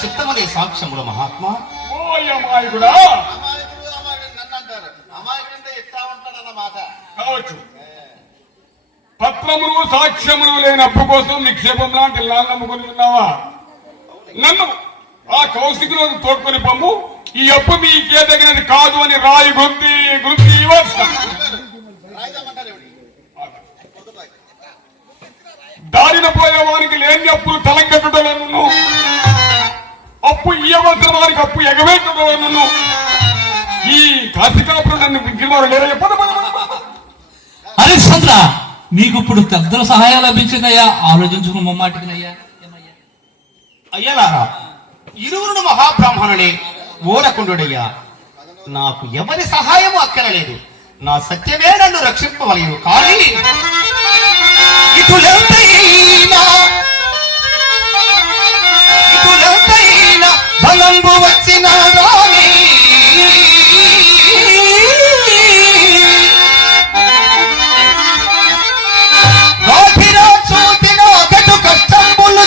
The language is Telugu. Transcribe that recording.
చిత్తమనే సాక్ష్యములు మహాత్మా. కావచ్చు. పత్రములు సాక్ష్యములు లేని అప్పు కోసం నిక్షేపం లాంటి లాల్ నమ్ముకొని ఉన్నావా? నన్ను ఆ కౌశికులకు తోడుకొని పొమ్ము. ఈ అప్పు మీకే తగినది కాదు అని రాయి గుద్ది గుద్ది దారిన పోయేవానికి లేని అప్పులు తలంగట్టుటలను, అప్పు ఇయ్యవలసిన వారికి అప్పు ఎగవేట్టుటలను ఈ కాశికాపురం నన్ను విగ్రహాలు లేరా? హరిశ్చంద్ర, మీకు ఇప్పుడు పెద్దల సహాయం లభించిందయ్యా. ఆలోచించుకుని ముమ్మాటికినయ్యా. అయ్యలారా, ఇరువురు మహాబ్రాహ్మణులే. ఓలకుండుడయ్యా, నాకు ఎవరి సహాయము అక్కరలేదు. నా సత్యమే నన్ను రక్షింపవలయు. కానీ ఇటులెంతైనా బలంబు వచ్చిన రాణి చూతినో కటు కష్టంబులు